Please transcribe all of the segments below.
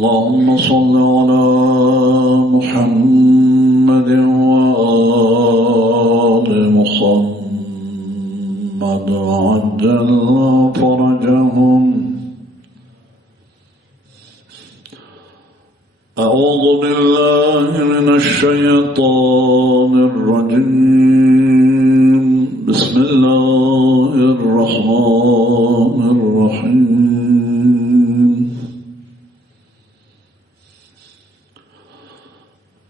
اللهم صل على محمد وآل محمد وعجل فرجهم. أعوذ بالله من الشيطان الرجيم. بسم الله الرحمن الرحيم.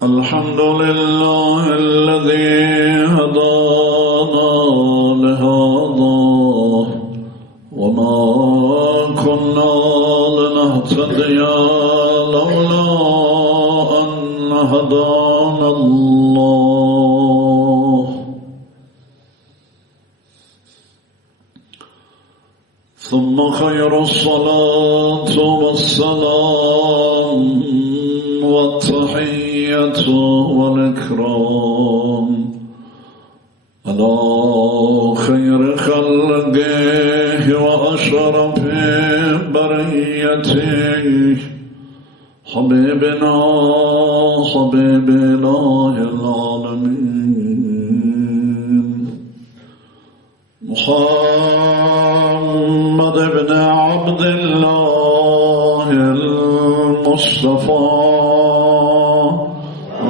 الحمد لله الذي هدانا لهذا وما كنا لنهتدي لولا أن هدانا الله. ثم خير الصلاة والسلام والتحية والإكرام على خير خلقه وأشرف بريته حبيبنا حبيب إله العالمين محمد بن عبد الله المصطفى.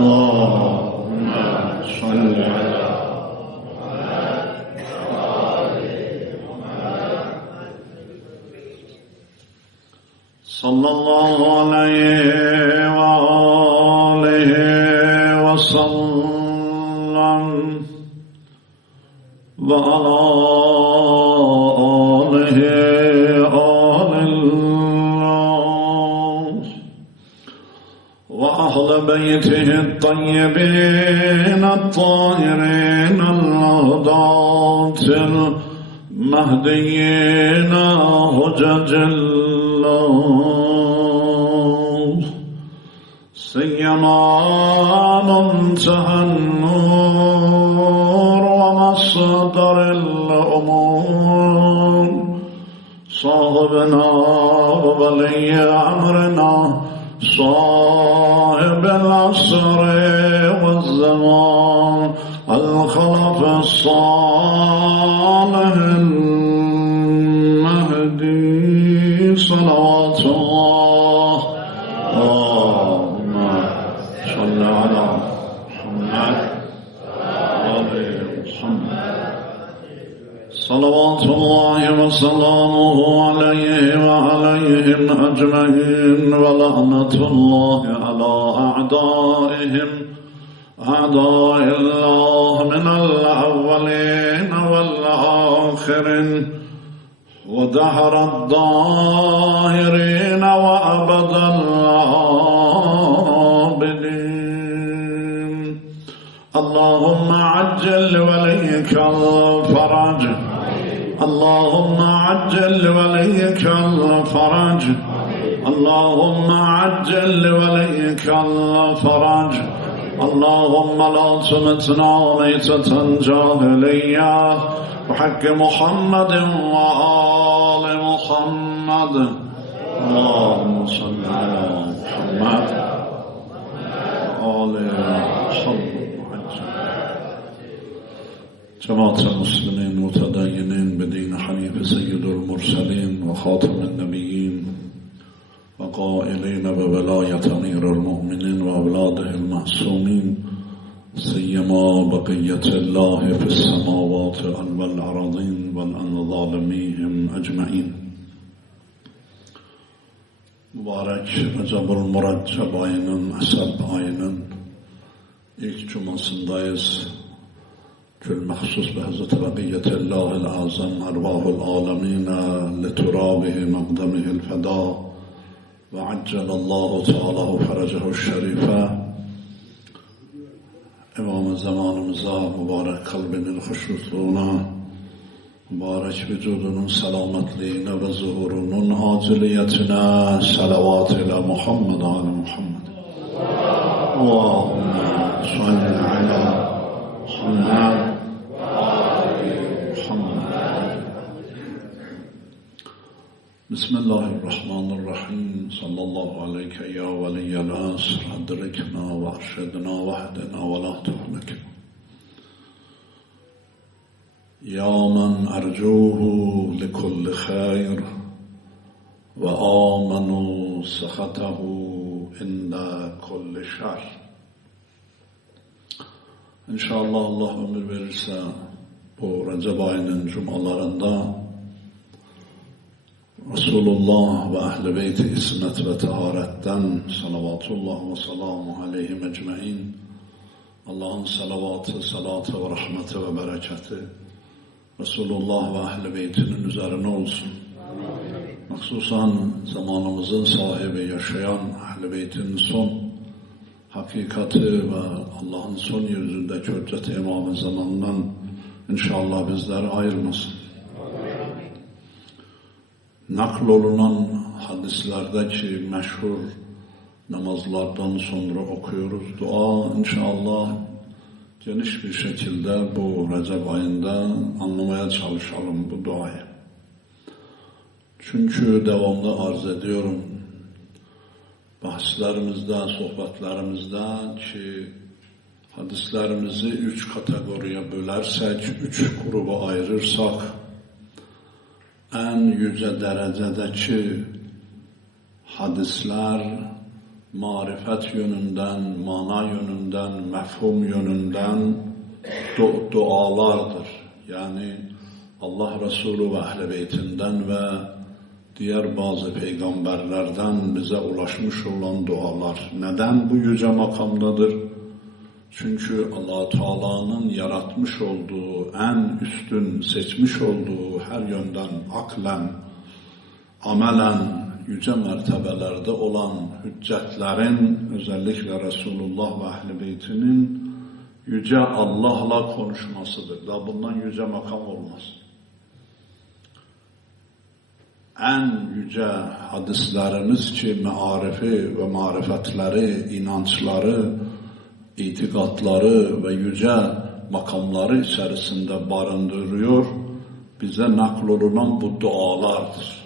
اللهم صل على صلى الله عليه وآله وسلم وعلى آله آل الله وأهل بيته الطيبين الطاهرين الهداة المهديين هجج الله سيما منتهى النور ومصدر الأمور صاحبنا وولي أمرنا صاحب العصر والزمان الخلف الصالح المهدي صلوات الله. اللهم صل على محمد وآل محمد صلوات الله وسلامه عليه وعليهم أجمعين ولعنة الله على أعدائهم أعداء الله من الأولين والآخرين ودهر الظاهرين وأبد العابدين. اللهم عجل لوليك الفرج. اللهم عجل لوليك الفرج. اللهم عجل لوليك الفرج. اللهم لا تمتنا ميتة جاهلية بحق محمد وآل محمد. اللهم صل على محمد وآل محمد. جماعة المسلمين متدينين بدين حنيف سيد المرسلين وخاتم النبيين وقائلين بولاية أمير المؤمنين وأولاده المعصومين سيما بقية الله في السماوات والأراضين والأن ظالميهم أجمعين. Mübarek Recep-ül Murecceb ayının, Esed ayının ilk cumasındayız. Kül mahsus ve Hazreti Bekiyyetillahil Azam Ervahul Alemine liturabihi maqdamihil feda ve accelallahu teala'hu ferecehu şerife. İmam-ı zamanımıza, mübarek kalbinin huşusluğuna, mübarek vücudunun selametliğine ve zuhurunun aciliyetine salavat ile Muhammed ali Muhammed. Allahümme salli ala Muhammed ve ali Muhammed. Bismillahirrahmanirrahim. Sallallahu aleyke ya veliyyel asr. Adrikna ve arşedna vahdena ve la tuhlikna. Ya men ercuhu likulli khayr ve amenu sahatahu inda kulli şer. İnşallah Allah ömür verirse bu Recep ayının cumalarında Resulullah ve Ehl-i Beyti İsmet ve Taharet'ten salavatullah ve selamu aleyhi ecmaîn. Allah'ın salavatı, salatı ve rahmeti ve bereketi Resulullah ve Ehl-i Beyt'inin üzerine olsun. Maksusan zamanımızın sahibi yaşayan Ehl-i Beyt'in son hakikati ve Allah'ın son yüzündeki hüccet-i imam-ı zamandan inşallah bizleri ayırmasın. Naklolunan hadislerdeki meşhur namazlardan sonra okuyoruz. Dua inşallah geniş bir şekilde bu Recep ayında anlamaya çalışalım bu duayı. Çünkü devamlı arz ediyorum bahslerimizde, sohbetlerimizde ki hadislerimizi 3 kategoriye bölersek, 3 gruba ayırırsak en yüce derecedeki hadisler marifet yönünden, mana yönünden, mefhum yönünden dualardır. Yani Allah Resulü ve Ehl-i Beytinden ve diğer bazı peygamberlerden bize ulaşmış olan dualar. Neden bu yüce makamdadır? Çünkü Allah Teala'nın yaratmış olduğu, en üstün seçmiş olduğu her yönden aklen, amelen yüce mertebelerde olan hüccetlerin, özellikle Resulullah ve Ehl-i Beytinin yüce Allah'la konuşmasıdır. Daha bundan yüce makam olmaz. En yüce hadislerimiz ki mearifi ve marifetleri, inançları, itikatları ve yüce makamları içerisinde barındırıyor, bize naklolunan bu dualardır.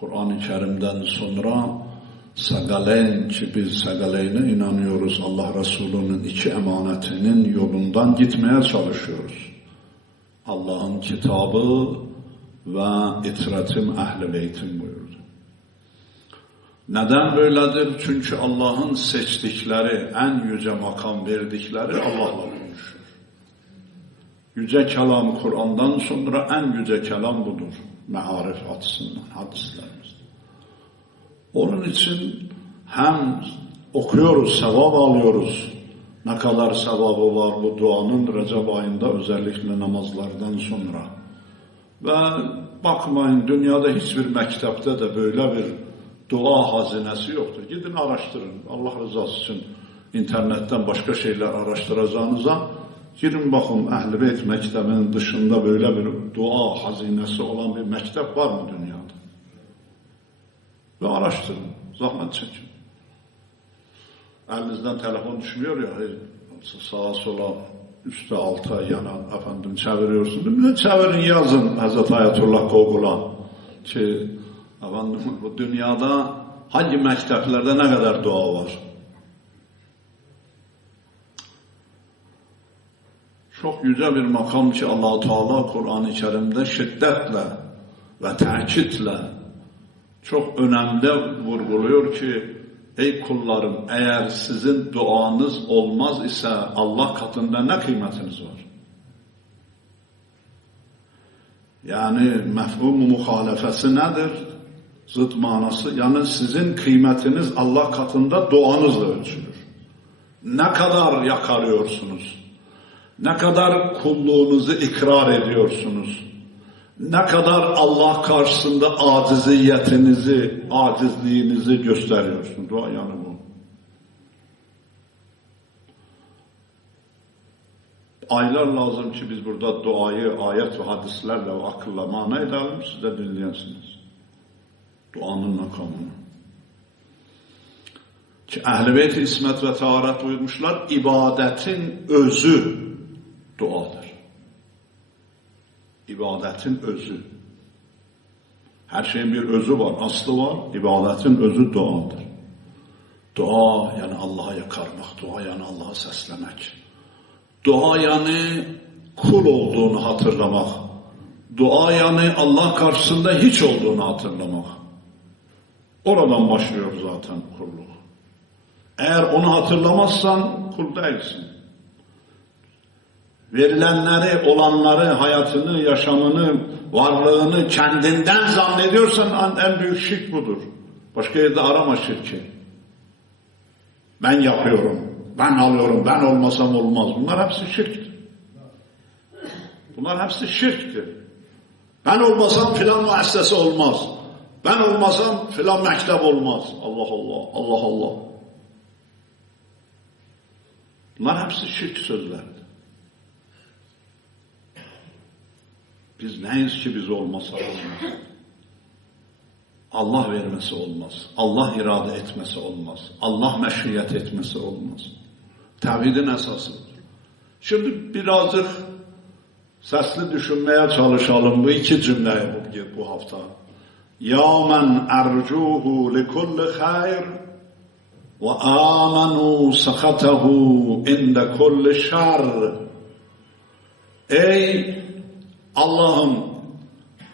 Kur'an-ı Kerim'den sonra Sagaleyn ki biz Sagaleyne inanıyoruz, Allah Resulü'nün 2 emanetinin yolundan gitmeye çalışıyoruz. Allah'ın kitabı ve itretim Ehl-i Beytim buyurdu. Neden böyledir? Çünkü Allah'ın seçtikleri, en yüce makam verdikleri Allah'la konuşuyor. Yüce kelam Kur'an'dan sonra en yüce kelam budur. Meharif açısından, hadislerimizde. Onun için hem okuyoruz, sevap alıyoruz. Ne kadar sevabı var bu duanın Recep ayında özellikle namazlardan sonra. Ve bakmayın dünyada hiçbir mektepte de böyle bir dua hazinesi yoktur. Gidin araştırın. Allah rızası için internetten başka şeyler araştıracağınıza girin bakın Ehl-i Beyt mektebinin dışında böyle bir dua hazinesi olan bir mektep var mı dünyada? Ve araştırın. Zahmet çekin. Elinizden telefon düşmüyor ya. Sağa sola, üstte alta yana efendim çeviriyorsunuz. Çevirin yazın Hazreti Ayetullah Google'a ki efendim, bu dünyada hangi mekteplerde ne kadar dua var? Çok yüce bir makam ki Allah-u Teala Kur'an-ı Kerim'de şiddetle ve tekitle çok önemli vurguluyor ki ey kullarım eğer sizin duanız olmaz ise Allah katında ne kıymetiniz var? Yani mefhum-u muhalefesi nedir? Zıt manası. Yani sizin kıymetiniz Allah katında duanızla ölçülür. Ne kadar yakarıyorsunuz? Ne kadar kulluğunuzu ikrar ediyorsunuz? Ne kadar Allah karşısında aciziyetinizi, acizliğinizi gösteriyorsunuz? Dua yani bu. Aylar lazım ki biz burada duayı ayet ve hadislerle ve akılla mana edelim, siz de dinleyensiniz. Duanın makamını. Ki Ehl-i Beyt İsmet ve Taharet buyurmuşlar, ibadetin özü duadır. İbadetin özü. Her şeyin bir özü var, aslı var. İbadetin özü duadır. Dua yani Allah'a yakarmak, dua yani Allah'a seslemek. Dua yani kul olduğunu hatırlamak. Dua yani Allah karşısında hiç olduğunu hatırlamak. Oradan başlıyor zaten kulluk. Eğer onu hatırlamazsan kul değilsin. Verilenleri, olanları, hayatını, yaşamını, varlığını kendinden zannediyorsan en büyük şirk budur. Başka yerde arama şirki. Ben yapıyorum, ben alıyorum, ben olmasam olmaz. Bunlar hepsi şirktir. Bunlar hepsi şirktir. Ben olmasam filan müessese olmaz. Ben olmasam filan mektep olmaz. Allah Allah, Allah Allah. Bunlar hepsi şirk sözlerdir. Biz neyiz ki biz olmasa olmaz. Allah vermesi olmaz. Allah irade etmesi olmaz. Allah meşiyet etmesi olmaz. Tevhidin esasıdır. Şimdi birazcık sesli düşünmeye çalışalım bu iki cümleyi bu hafta. Ya men ercuhu li kulli hayr ve amenu sakatahu inde kulli şer. Ey Allah'ım,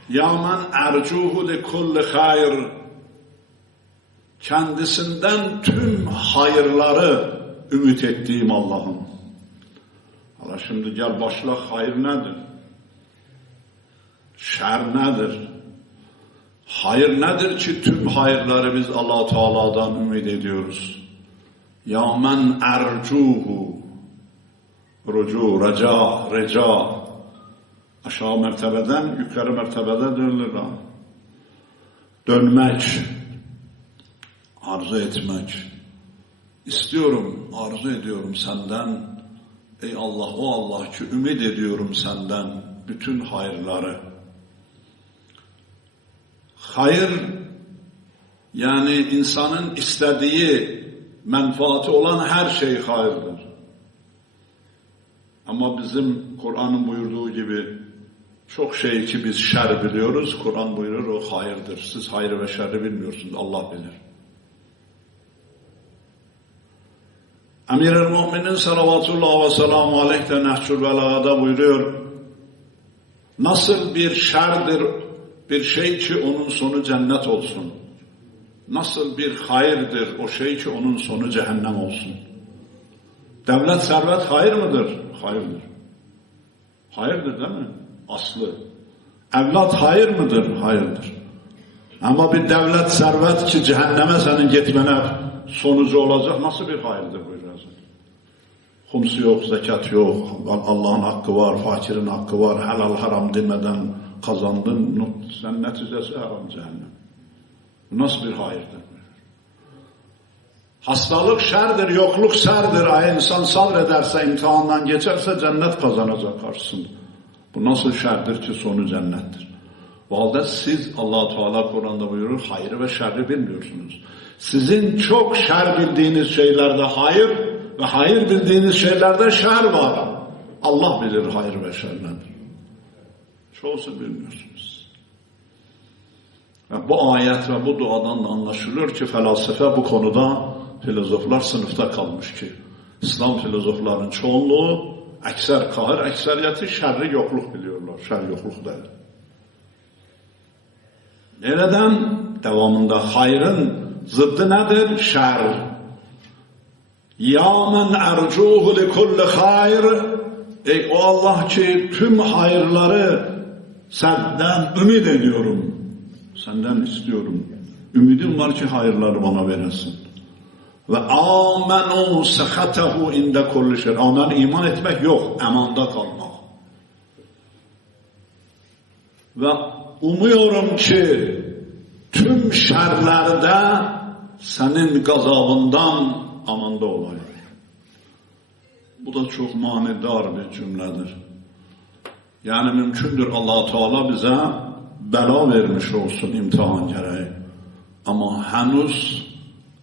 ya men ercuhu li kulli hayr, kendisinden tüm hayırları ümit ettiğim Allah'ım. Allah şimdi gel başla, hayır nedir? Şer nedir? Hayır nedir ki tüm hayırları biz Allah Teala'dan ümit ediyoruz? Ya men ercuhu, rucu, reca. Aşağı mertebeden yukarı mertebede dönülür. Dönmek, arzu etmek. İstiyorum, arzu ediyorum senden. Ey Allah, o Allah ki ümit ediyorum senden bütün hayırları. Hayır, yani insanın istediği, menfaati olan her şey hayırdır. Ama bizim Kur'an'ın buyurduğu gibi çok şey ki biz şer biliyoruz, Kur'an buyurur o hayırdır. Siz hayır ve şerri bilmiyorsunuz, Allah bilir. Emir-i Müminin salavatullah ve selamu aleyh de Nehcül Belaga'da buyuruyor. Nasıl bir şerdir bir şey ki onun sonu cennet olsun. Nasıl bir hayırdır o şey ki onun sonu cehennem olsun. Devlet, servet hayır mıdır? Hayırdır. Hayırdır değil mi? Aslı. Evlat hayır mıdır? Hayırdır. Ama bir devlet, servet ki cehenneme senin gitmene sonucu olacak nasıl bir hayırdır buyuruyor. Humsu yok, zekat yok, Allah'ın hakkı var, fakirin hakkı var, helal haram demeden kazandın, sen neticesi haram cehennem. Bu nasıl bir hayırdır? Hastalık şerdir, yokluk serdir. Ay insan sabrederse, imtihandan geçerse cennet kazanacak karşısında. Bu nasıl şerdir ki sonu cennettir? Bu halde siz Allah-u Teala Kur'an'da buyurur, hayır ve şerri bilmiyorsunuz. Sizin çok şer bildiğiniz şeylerde hayır ve hayır bildiğiniz şeylerde şer var. Allah bilir hayır ve şer nedir. Çoğusu bilmiyorsunuz. Ve bu ayet ve bu duadan da anlaşılıyor ki felsefe bu konuda filozoflar sınıfta kalmış ki İslam filozoflarının çoğunluğu ekseriyeti şerri yokluk biliyorlar. Şer yokluk değil. Nereden? Devamında hayrın zıddı nedir? Şer. Ya men ercuhu li kulli hayr. Ey o Allah ki tüm hayırları senden ümit ediyorum. Senden istiyorum. Ümidim var ki hayırları bana veresin. Ve amenu sakatahu inde kulli şer. Amen iman etmek yok. Emanda kalmak. Ve umuyorum ki tüm şerlerde senin gazabından amanda olayım. Bu da çok manidar bir cümledir. Yani mümkündür Allah Teala bize bela vermiş olsun imtihan gereği. Ama henüz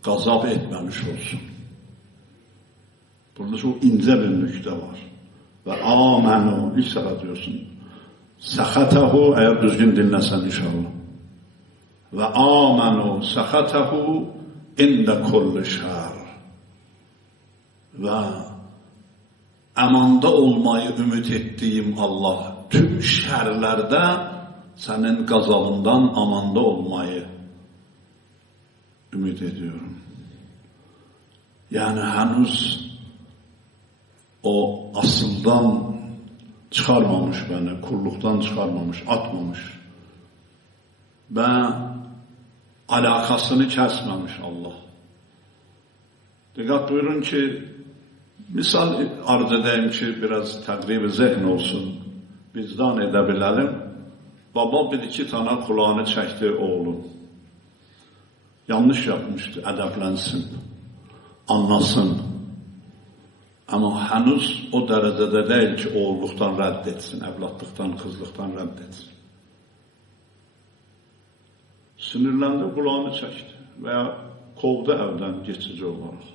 gazap etmemiş olsun. Burada çok ince bir nükte var. Ve amenu ilk sefer diyorsun. Sehatahu eğer düzgün dinlesen inşallah. və āmənu səxətəhu ində kulli şər. Və əmanda olmayı ümid etdiyim Allah tüm şərlərdə sənin qazabından amanda olmayı ümid ediyorum. Yəni henüz o asıldan çıxarmamış beni, kulluqdan çıxarmamış, atmamış və alakasını kəsməmiş Allah. Diqqət buyurun ki, misal arz edeyim ki, biraz təqrib-i zehn olsun, vicdan edə biləlim. Baba bir iki tane kulağını çəkdi oğlum. Yanlış yapmıştı, ədəblənsin, anlasın. Ama henüz o derecede değil ki, oğulluqdan rədd etsin, evlatlıqdan, kızlıqdan rədd etsin. Sinirləndi, kulağını çəkdi veya kovdu evden geçici olarak.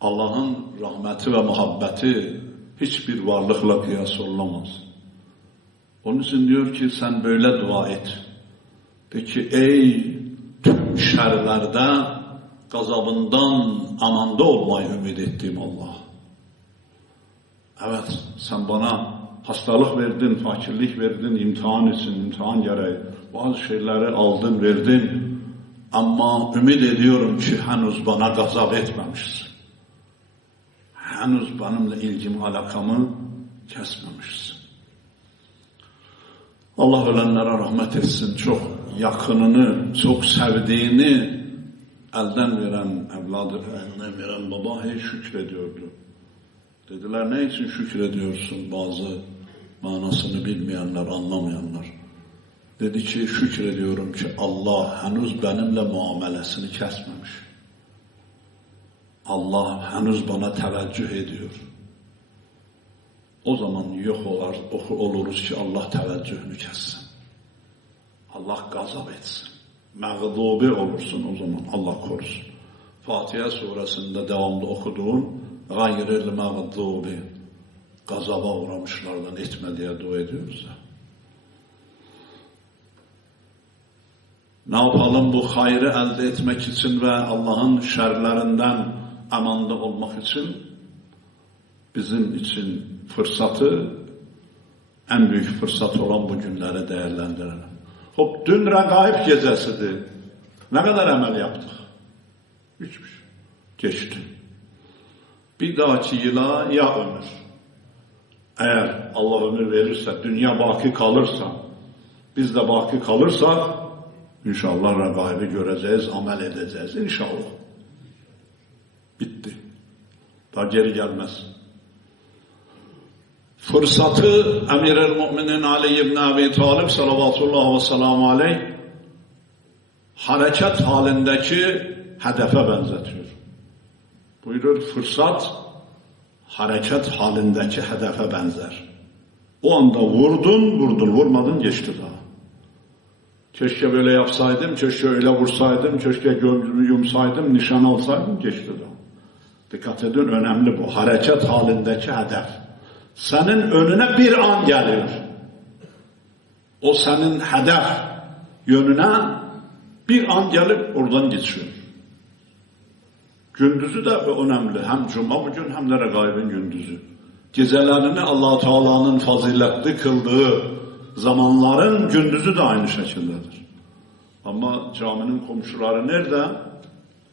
Allah'ın rahmeti ve muhabbeti hiçbir varlıkla kıyas olamaz. Onun için diyor ki sen böyle dua et. Peki ey tüm şerlerde gazabından amanda olmayı ümid ettiğim Allah. Evet sen bana hastalık verdin, fakirlik verdin, imtihan için, imtihan gereği bazı şeyleri aldın, verdin. Ama ümid ediyorum ki henüz bana gazap etmemişsin. Henüz benimle ilgimi, alakamı kesmemişsin. Allah ölenlere rahmet etsin. Çok yakınını, çok sevdiğini elden veren evladı, elinden veren baba hey şükrediyordu. Dediler ne için şükrediyorsun bazı manasını bilmeyenler, anlamayanlar. Dedi ki şükrediyorum ki Allah henüz benimle muamelesini kesmemiş. Allah henüz bana teveccüh ediyor. O zaman yok oluruz ki Allah teveccühünü kessin. Allah gazap etsin. Məğdubi olursun o zaman, Allah korusun. Fatiha suresinde devamlı okuduğun gayril məğdubi, gazaba uğramışlardan etme diye dua ediyoruz. Ne yapalım bu hayrı elde etmek için ve Allah'ın şerlerinden amanda olmak için bizim için fırsatı, en büyük fırsat olan bu günleri değerlendirelim. Hop dün Regaib gecesidir. Ne kadar amel yaptık? Hiçbir şey. Geçti. Bir dahaki yıla ya ömür. Eğer Allah ömür verirse, dünya baki kalırsa, biz de baki kalırsak, İnşallah Regaib'i göreceğiz, amel edeceğiz. İnşallah. Bitti. Daha geri gelmez. Fırsatı Emir-el-Mu'minin Ali ibn Abi Talib salavatullah ve selamu aleyh hareket halindeki hedefe benzetiyor. Buyurur fırsat hareket halindeki hedefe benzer. O anda vurdun, vurmadın geçti daha. Keşke böyle yapsaydım, keşke öyle vursaydım, keşke gözümü yumsaydım, nişan alsaydım, geçti daha. Dikkat edin, önemli bu. Hareket halindeki hedef. Senin önüne bir an geliyor. O senin hedef yönüne bir an gelip oradan geçiyor. Gündüzü de önemli. Hem Cuma bugün hem de Regaib'in gündüzü. Gecelerini Allah Teala'nın faziletli kıldığı zamanların gündüzü de aynı şekildedir. Ama caminin komşuları nerede?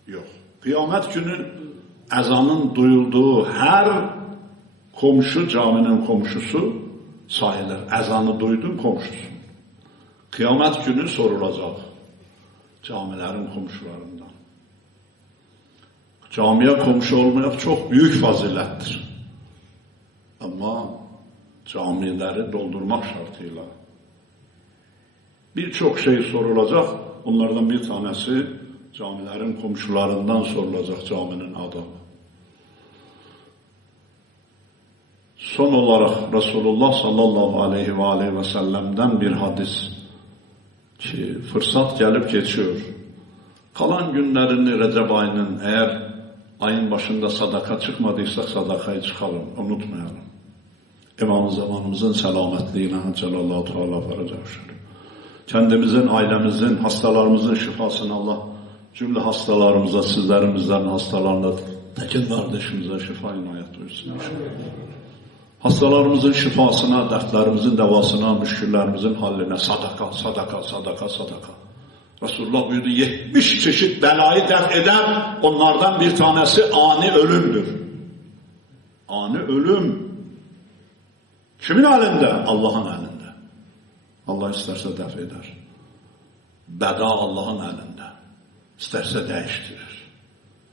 Yok. Kıyamet günü ezanın duyulduğu her komşu caminin komşusu sayılır. Ezanı duydun komşusu. Kıyamet günü sorulacak camilerin komşularından. Camiye komşu olmak çok büyük fazilettir. Ama camileri doldurmak şartıyla birçok şey sorulacak. Onlardan bir tanesi camilerin komşularından sorulacak caminin adamı. Son olarak Resulullah sallallahu aleyhi ve sellem'den bir hadis ki fırsat gelip geçiyor. Kalan günlerini Recep ayının eğer ayın başında sadaka çıkmadıysak sadakayı çıkalım, unutmayalım. İmam-ı zamanımızın selametliğine Cellallahu Teala faracahu. Kendimizin, ailemizin, hastalarımızın şifasını Allah cümle hastalarımıza, sizlerimizden hastalarına, Tekin kardeşimize şifa inayet buyursun. Hastalarımızın şifasına, dertlerimizin devasına, müşküllerimizin halline sadaka, sadaka, sadaka, sadaka. Resulullah buyurdu 70 çeşit belayı def eden onlardan bir tanesi ani ölümdür. Ani ölüm. Kimin elinde? Allah'ın elinde. Allah isterse def eder. Beda Allah'ın elinde. İsterse değiştirir.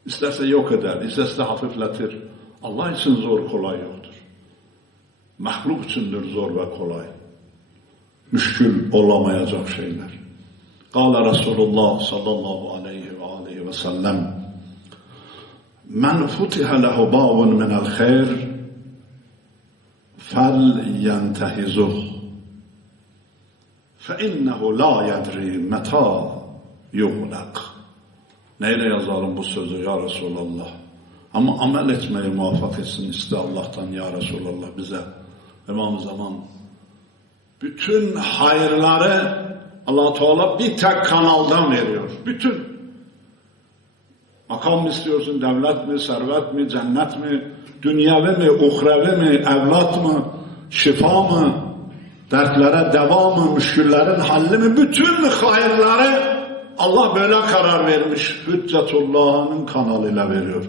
İsterse yok eder. İsterse hafifletir. Allah için zor kolay yoktur. Mahluk içindir zor ve kolay. Müşkül olamayacak şeyler. Kâle Resulullah sallallahu aleyhi ve sellem men futiha lehu bâbun minel khayr fel yentehizuh fe innehu la yedri meta yuğlak. Neyle yazalım bu sözü ya Resulallah? Ama amel etmeyi muvaffak etsin iste Allah'tan ya Resulallah bize. İmam-ı Zaman bütün hayırları Allah Teala bir tek kanaldan veriyor. Bütün. Makam mı istiyorsun, devlet mi, servet mi, cennet mi, dünyevi mi, uhrevi mi, evlat mı, şifa mı, dertlere deva mı, müşküllerin halli mi, bütün hayırları Allah böyle karar vermiş. Hüccetullah'ın kanalıyla veriyor.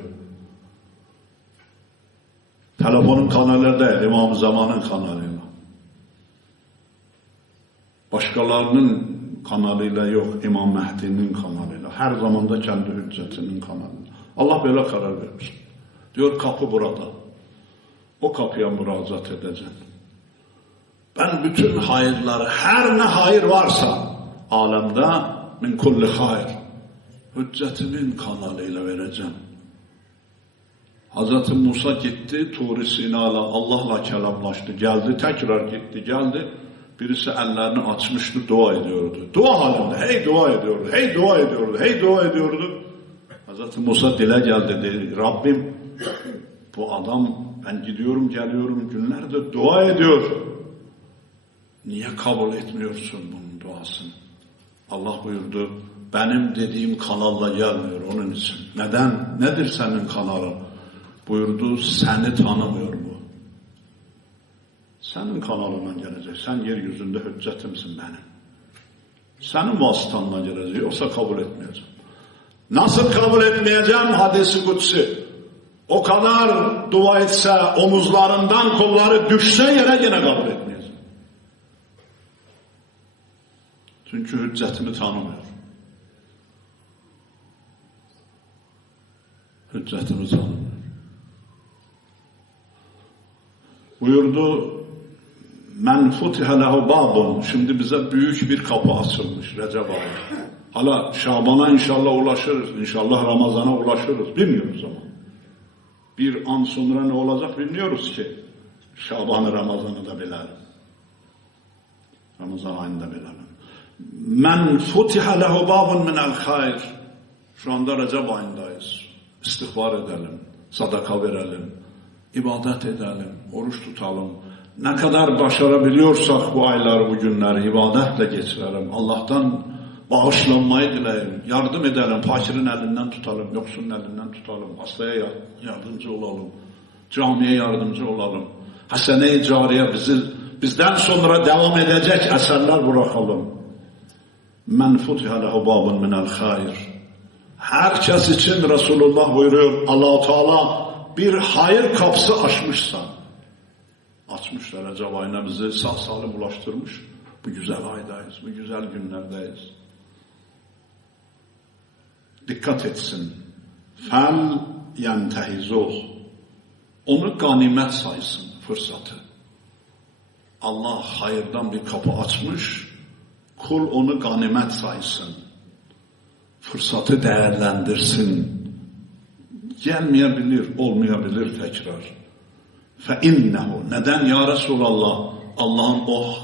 Telefonun kanalı değil, İmam-ı Zaman'ın kanalıyla. Başkalarının kanalıyla yok, İmam Mehdi'nin kanalıyla. Her zaman da kendi hüccetinin kanalıyla. Allah böyle karar vermiş. Diyor kapı burada. O kapıya müracaat edeceğim. Ben bütün hayırları, her ne hayır varsa alemde min kulli hayır hüccetimin kanalıyla vereceğim. Hazreti Musa gitti Tur-i Sina'la Allah'la kelamlaştı. Geldi tekrar gitti geldi. Birisi ellerini açmıştı dua ediyordu. Dua halinde hey dua ediyordu. Hey dua ediyordu. Hey dua ediyordu. Hazreti Musa dile geldi dedi. Rabbim bu adam ben gidiyorum geliyorum günlerde dua ediyor. Niye kabul etmiyorsun bunun duasını? Allah buyurdu. Benim dediğim kanalla gelmiyor onun için. Neden? Nedir senin kanalın? Buyurdu seni tanımıyor bu. Senin kanalından gelecek. Sen yeryüzünde hüccetimsin benim. Senin vasıtanla gelecek. Yoksa kabul etmeyeceğim. Nasıl kabul etmeyeceğim? Hadis-i kutsi. O kadar dua etse, omuzlarından kolları düşse yere yine kabul etmeyeceğim. Çünkü hüccetimi tanımıyor. Hüccetimi tanımıyor. Buyurdu men futiha lehu babun. Şimdi bize büyük bir kapı açılmış Recep ayı. Hala Şaban'a inşallah ulaşırız. İnşallah Ramazan'a ulaşırız. Bilmiyoruz ama. Bir an sonra ne olacak bilmiyoruz ki. Şaban'ı Ramazan'ı da bilelim. Ramazan ayını da bilelim. Men futiha lehu babun minel hayr. Şu anda Recep ayındayız. İstiğfar edelim. Sadaka verelim. İbadet edelim. Oruç tutalım. Ne kadar başarabiliyorsak bu ayları, bu günleri ibadetle geçirelim. Allah'tan bağışlanmayı dileyelim. Yardım edelim. Fakirin elinden tutalım. Yoksulun elinden tutalım. Hastaya yardımcı olalım. Camiye yardımcı olalım. Hasene-i cariye bizden sonra devam edecek eserler bırakalım. Men futiha lehu babun minel hayr. Herkes için Resulullah buyuruyor. Allah-u Teala bir hayır kapısı açmışsa açmışlar Recep ayına bizi sağ salim ulaştırmış. Bu güzel aydayız. Bu güzel günlerdeyiz. Dikkat etsin. Fel yentehizuh. Onu ganimet saysın fırsatı. Allah hayırdan bir kapı açmış. Kul onu ganimet saysın. Fırsatı değerlendirsin. Gelmeyebilir, olmayabilir tekrar. فَاِنَّهُ Neden ya Resulallah? Allah'ın o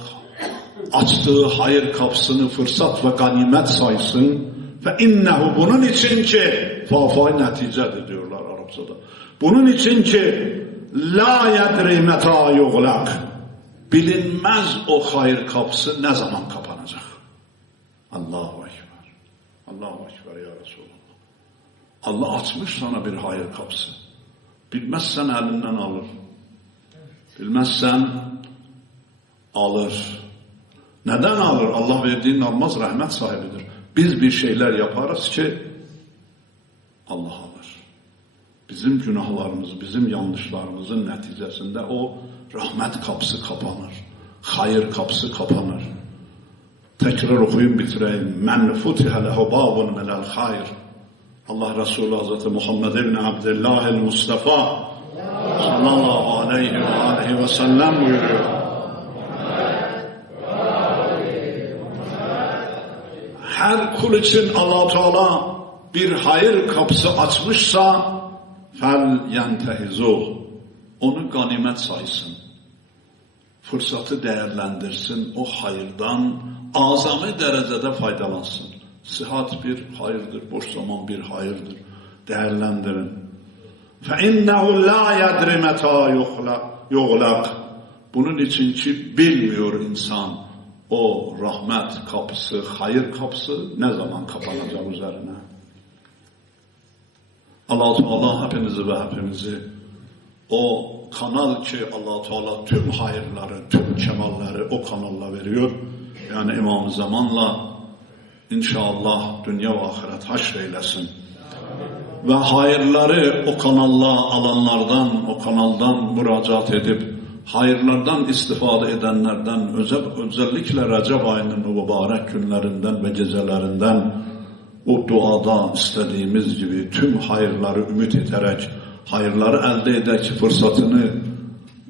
açtığı hayır kapısını fırsat ve ganimet saysın. فَاِنَّهُ Bunun için ki fafay neticedir diyorlar Arapçada. Bunun için ki la yedri meta yuğlak. Bilinmez o hayır kapısı ne zaman kapanacak. Allahu Ekber. Allahu Ekber ya Resulallah. Allah açmış sana bir hayır kapısı. Bilmezsen elinden alır. Bilmezsen alır. Neden alır? Allah verdiğini almaz, rahmet sahibidir. Biz bir şeyler yaparız ki Allah alır. Bizim günahlarımız, bizim yanlışlarımızın neticesinde o rahmet kapısı kapanır. Hayır kapısı kapanır. Tekrar okuyun bitireyim. Men futiha lehu babun minel hayr. Allah Resulü Hazreti Muhammed ibn Abdullah el-Mustafa sallallahu aleyhi ve sellem buyuruyor. Her kul için Allah Teala bir hayır kapısı açmışsa fel yentehizuh, onu ganimet saysın. Fırsatı değerlendirsin, o hayırdan azami derecede faydalansın. Sıhhat bir hayırdır, boş zaman bir hayırdır. Değerlendirin. فَاِنَّهُ لَا يَدْرِ مَتَى يُغْلَقْ. Bunun için ki bilmiyor insan o rahmet kapısı, hayır kapısı ne zaman kapanacak üzerine. Allah-u Teala hepinizi ve hepimizi o kanal ki Allah-u Teala tüm hayırları, tüm kemalleri o kanalla veriyor. Yani İmam-ı Zaman'la İnşallah dünya ve ahiret haşreylesin. Ve hayırları o kanalla alanlardan, o kanaldan müracaat edip hayırlardan istifade edenlerden, özellikle Recep ayının o mübarek günlerinden ve gecelerinden o duada istediğimiz gibi tüm hayırları ümit ederek, hayırları elde ederek fırsatını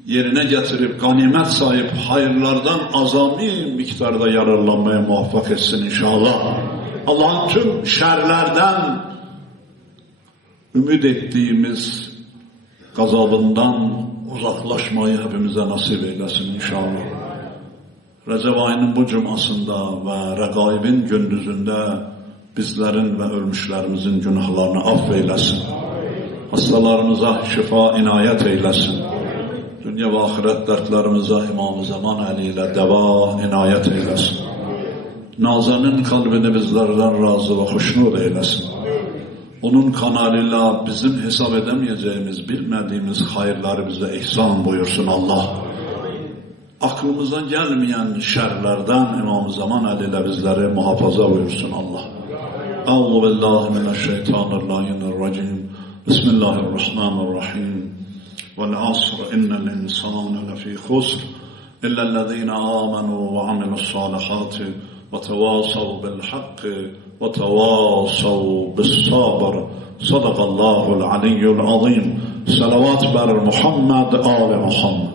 yerine getirip ganimet sahip hayırlardan azami miktarda yararlanmaya muvaffak etsin inşallah. Allah'ın tüm şerlerden ümit ettiğimiz gazabından uzaklaşmayı hepimize nasip eylesin inşallah. Recep ayının bu cumasında ve Regaib'in gündüzünde bizlerin ve ölmüşlerimizin günahlarını affeylesin. Hastalarımıza şifa inayet eylesin. Dünya ve ahiret dertlerimize İmam-ı Zaman eliyle deva inayet eylesin. Nazan'ın kalbini bizlerden razı ve hoşnut eylesin. Onun kanalıyla bizim hesap edemeyeceğimiz, bilmediğimiz hayırları bize ihsan buyursun Allah. Aklımıza gelmeyen şerlerden İmam-ı Zaman eliyle bizleri muhafaza buyursun Allah. Euzu billahi mineşşeytanirracim. Bismillahirrahmanirrahim. Vel asr innel insane lefî husr illellezîne âmenû ve amilussâlihâti ve tevâsav bil hakkı ve tevâsav bis sabr. Sadakallahul aliyyul azîm. Salavat ber Muhammed, âli Muhammed.